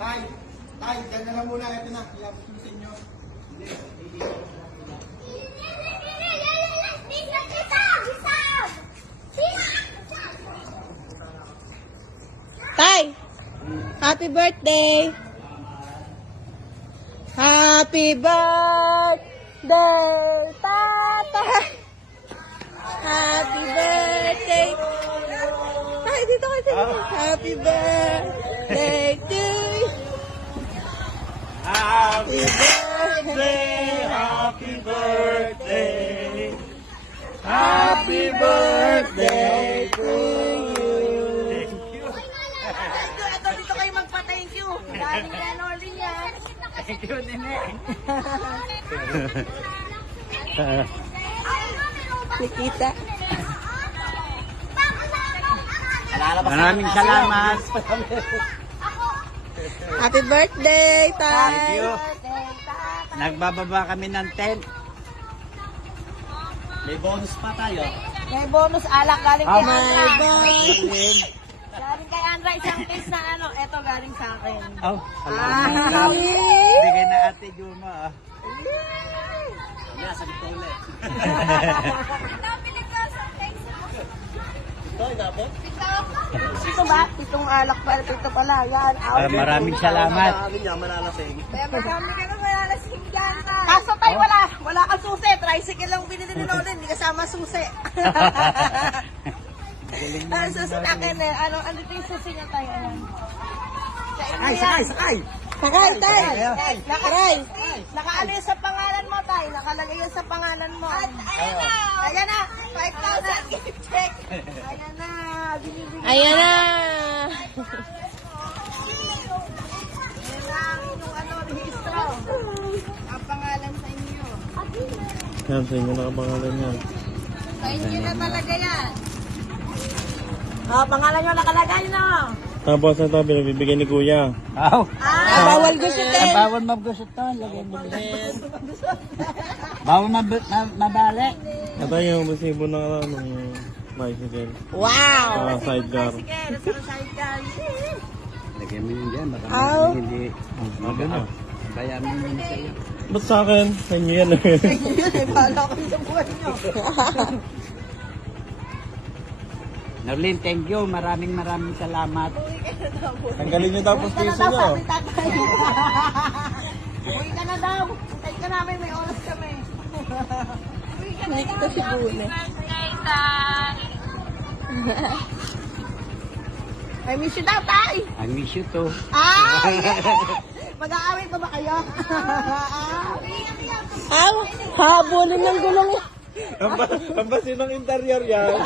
Tay, dyan na lang muna. Ito na, ilapos mo sa inyo. Tay! Happy birthday! Happy birthday, Tatay! Happy birthday! Tay, dito kayo. Happy birthday to you! Happy birthday! Happy birthday! Happy birthday to you! Ito, dito kayo magpa-thank you. Galing kay Norlin yan. Thank you, Nene. Nikita. Maraming salamat. Happy birthday, Tay! Thank you. Nagbababa kami ng tent. May bonus pa tayo. May bonus alak galing kay Andra. Galing. Galing kay Andra, isang case na ano. Ito galing sa akin. Oh, salamat. Bigay na Ate Juma. Yeah, sabi ko ulit. Ito ba? Pitong alak pala. Ito pala. Yan. Maraming salamat. Marami ka na malalasing dyan. Kaso tayo wala kang susi. Tricycle lang binili ni Nolan. Hindi kasama susi. Ano susi akin eh. Ano ito yung susi niya tayo? Sakay. Sakay, tay! Nakaalay sa pangalan mo, tay. Nakalagay yan sa pangalan mo. Ayan na! 5,000 gift check! Ayan na! Ayan na! Ayan na ang inyong rehistro. Ang pangalan sa inyo. Yan, sa inyo nakapangalan yan. Sa inyo na talaga yan. Pangalan nyo nakalagay na. Tapos na ito, binibigay ni Kuya. Oh. Bawal gustutin. Bawal magustutin. Lagay mo din. Bawal mabali. Ito yung resibo ng bicycle. Wow! Sidecar. Sidecar. Lagay mo yun dyan. Baka Ow. hindi. Maganda. Kaya mo yun sa iyo. Ba't sa akin? Sa inyo yan. Bahala ko sa buhay nyo. Norlin, thank you. Maraming salamat. Tanggalin niyo tapos piso nyo. Uwi ka na daw. Hintay ka namin. May oras kami. Uwi ka na daw. Si Bune. I miss you daw, tay. I miss you too. Mag-aaway pa ba kayo? Habulin ng gulong. Ang basin ng interior yan.